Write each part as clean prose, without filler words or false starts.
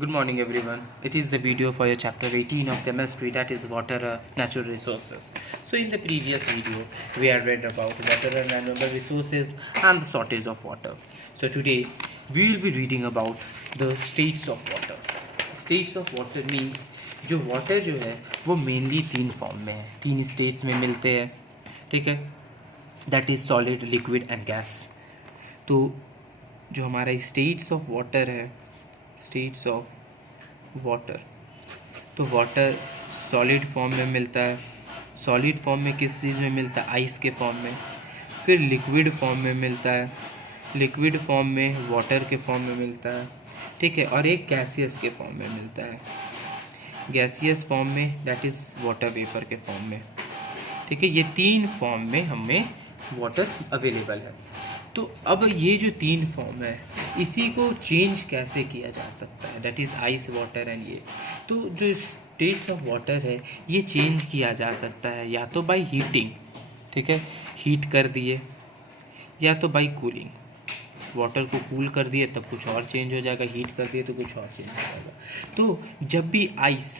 Good morning, everyone. It is the video for your chapter 18 of chemistry, that is water, natural resources. So, in the previous video, we had read about water and renewable resources and the shortage of water. So, today we will be reading about the states of water. States of water means जो water जो है वो mainly तीन form में है, तीन states में मिलते हैं, ठीक है. That is solid, liquid and gas. तो जो हमारा स्टेट्स ऑफ वाटर है, स्टेट्स ऑफ वाटर, तो वाटर सॉलिड फॉर्म में मिलता है. सॉलिड फॉर्म में किस चीज़ में मिलता है? आइस के फॉर्म में. फिर लिक्विड फॉर्म में मिलता है, लिक्विड फॉर्म में वाटर के फॉर्म में मिलता है, ठीक है. और एक गैसियस के फॉर्म में मिलता है, गैसियस फॉर्म में, दैट इज़ वाटर वेपर के फॉर्म में, ठीक है. ये तीन फॉर्म में हमें वाटर अवेलेबल है. तो अब ये जो तीन फॉर्म है इसी को चेंज कैसे किया जा सकता है? That is ice, water and ये. तो जो स्टेट्स ऑफ वाटर है ये चेंज किया जा सकता है या तो बाय हीटिंग, ठीक है, हीट कर दिए, या तो बाय कूलिंग, वाटर को कूल कर दिए तब कुछ और चेंज हो जाएगा, हीट कर दिए तो कुछ और चेंज हो जाएगा. तो जब भी आइस,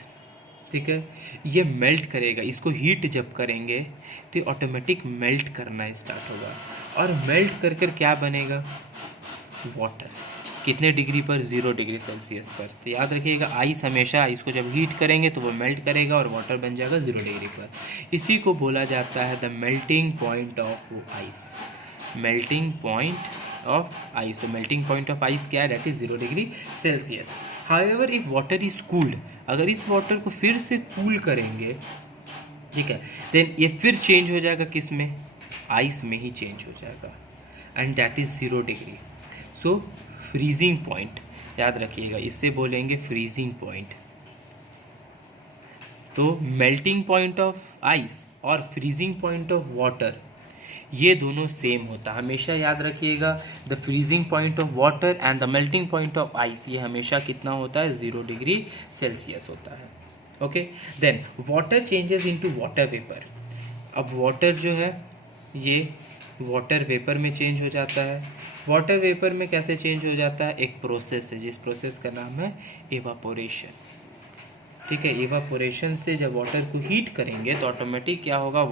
ठीक है, ये मेल्ट करेगा, इसको हीट जब करेंगे तो ऑटोमेटिक मेल्ट करना स्टार्ट होगा. और मेल्ट कर कर क्या बनेगा? वाटर. कितने डिग्री पर? 0 डिग्री सेल्सियस पर. तो याद रखिएगा, आइस हमेशा, इसको जब हीट करेंगे तो वो मेल्ट करेगा और वाटर बन जाएगा 0 डिग्री पर. इसी को बोला जाता है the melting point of ice. Melting point of ice. तो मेल्टिंग पॉइंट ऑफ आइस क्या है? That is 0 degree Celsius. However if water is cooled, अगर इस वाटर को फिर से कूल करेंगे, ठीक है, देन ये फिर चेंज हो जाएगा, किस में? आइस में ही चेंज हो जाएगा, and that is 0 degree. So freezing point, याद रखिएगा, इससे बोलेंगे फ्रीजिंग पॉइंट. तो मेल्टिंग पॉइंट ऑफ आइस और फ्रीजिंग पॉइंट ऑफ वाटर ये दोनों सेम होता है. हमेशा याद रखिएगा, the freezing point of water and the melting point of ice ये हमेशा कितना होता है? 0 डिग्री सेल्सियस होता है. Okay. Then water changes into water vapour. अब वाटर जो है ये वाटर वेपर में चेंज हो जाता है. वाटर वेपर में कैसे चेंज हो जाता है? एक प्रोसेस है जिस प्रोसेस का नाम है इवापोरेशन, ठीक है. इवापोरेशन से जब वाटर को हीट करेंगे तो ऑटोमेटिक क्या होगा?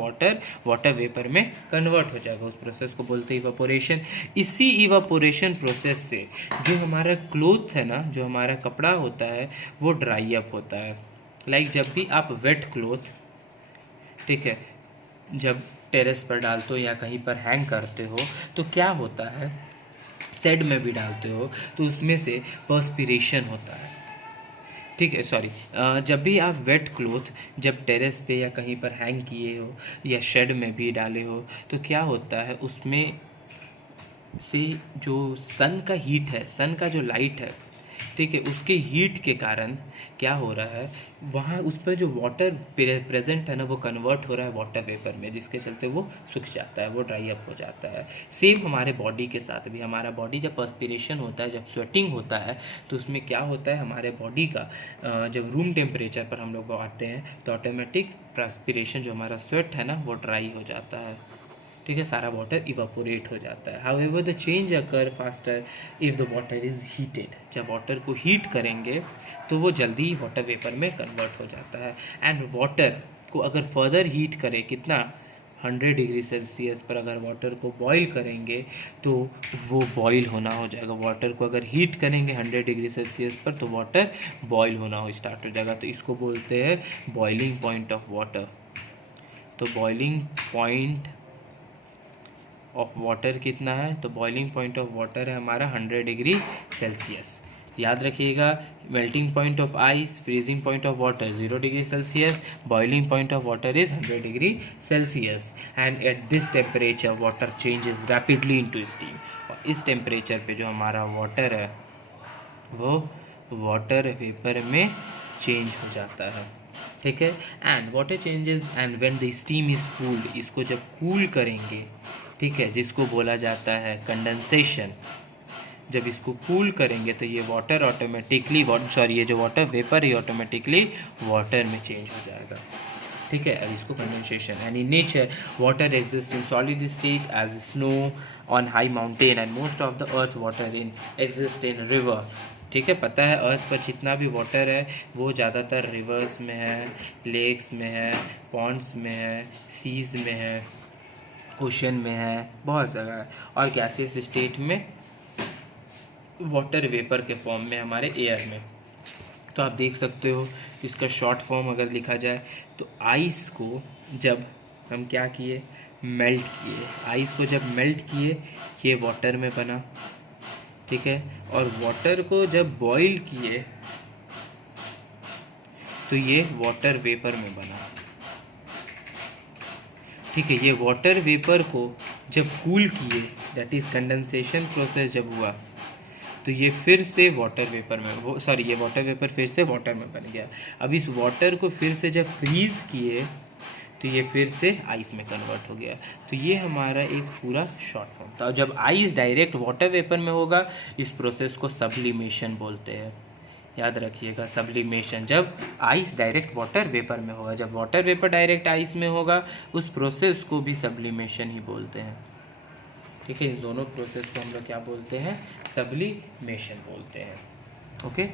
वाटर वेपर में कन्वर्ट हो जाएगा. उस प्रोसेस को बोलते हैं इवापोरेशन. इसी इवापोरेशन प्रोसेस से जो हमारा क्लोथ है ना, जो हमारा कपड़ा होता है वो ड्राई अप होता है. लाइक जब भी आप वेट क्लोथ, ठीक है, जब टेरेस पर डालते हो या कहीं पर हैंग करते हो तो क्या होता है? शेड में भी डालते हो तो उसमें से पर्सपिरेशन होता है, ठीक है. सॉरी, जब भी आप वेट क्लोथ जब टेरेस पे या कहीं पर हैंग किए हो या शेड में भी डाले हो तो क्या होता है? उसमें से जो सन का हीट है, सन का जो लाइट है, ठीक है, उसके हीट के कारण क्या हो रहा है? वहाँ उस पर जो वाटर प्रेजेंट है ना वो कन्वर्ट हो रहा है वाटर वेपर में, जिसके चलते वो सूख जाता है, वो ड्राई अप हो जाता है. सेम हमारे बॉडी के साथ भी, हमारा बॉडी जब पर्सपिरेशन होता है, जब स्वेटिंग होता है तो उसमें क्या होता है? हमारे बॉडी का जब रूम टेम्परेचर पर हम लोग आते हैं तो ऑटोमेटिक ट्रांसपिरेशन, जो हमारा स्वेट है ना, वो ड्राई हो जाता है, ठीक है, सारा वाटर इवापोरेट हो जाता है. However the change occur faster if the water is heated. जब वाटर को हीट करेंगे तो वो जल्दी वाटर वेपर में कन्वर्ट हो जाता है. एंड वाटर को अगर फर्दर हीट करें, कितना? 100 डिग्री सेल्सियस पर अगर वाटर को बॉईल करेंगे तो वो बॉईल होना हो जाएगा. वाटर को अगर हीट करेंगे 100 डिग्री सेल्सियस पर तो वाटर बॉईल होना हो स्टार्ट हो जाएगा. तो इसको बोलते हैं बॉइलिंग पॉइंट ऑफ वाटर. तो बॉइलिंग पॉइंट ऑफ वाटर कितना है? तो बॉइलिंग पॉइंट ऑफ वाटर है हमारा 100 डिग्री सेल्सियस. याद रखिएगा, melting point of ice, freezing point of water 0 degree Celsius, boiling point of water is 100 degree Celsius. And at this temperature water changes rapidly into steam. और इस temperature पे जो हमारा water है वो वाटर वेपर में चेंज हो जाता है, ठीक है. And water changes and when the steam is cooled. इसको जब कूल करेंगे, ठीक है, जिसको बोला जाता है कंडेंसेशन. जब इसको कूल करेंगे तो ये वाटर ऑटोमेटिकली, ये जो वाटर वेपर है ऑटोमेटिकली वाटर में चेंज हो जाएगा, ठीक है. अब इसको condensation. And in nature water exist in solid state as snow on high mountain and most of the earth water in exist in river. ठीक है, पता है अर्थ पर जितना भी वाटर है वो ज़्यादातर रिवर्स में है, लेक्स में है, पॉन्ड्स में है, सीज में है, ओशन में है, बहुत जगह है। और गैसियस स्टेट में वाटर वेपर के फॉर्म में हमारे एयर में। तो आप देख सकते हो इसका शॉर्ट फॉर्म अगर लिखा जाए तो आइस को जब हम क्या किए, मेल्ट किए, आइस को जब मेल्ट किए ये वाटर में बना, ठीक है। और वाटर को जब बॉईल किए तो ये वाटर वेपर में बना, ठीक है। ये वाटर वेपर को जब कूल किए, दैट इज़ कंडेंसेशन प्रोसेस जब हुआ, तो ये फिर से वाटर वेपर में ये वाटर वेपर फिर से वाटर में बन गया। अब इस वाटर को फिर से जब फ्रीज़ किए तो ये फिर से आइस में कन्वर्ट हो गया। तो ये हमारा एक पूरा शॉर्ट फॉर्म था। जब आइस डायरेक्ट वाटर वेपर में होगा इस प्रोसेस को सब्लिमेशन बोलते हैं, याद रखिएगा, सब्लिमेशन। जब आइस डायरेक्ट वाटर वेपर में होगा, जब वाटर वेपर डायरेक्ट आइस में होगा उस प्रोसेस को भी सब्लिमेशन ही बोलते हैं, ठीक है। इन दोनों प्रोसेस को हम लोग क्या बोलते हैं, सब्लिमेशन बोलते हैं, ओके।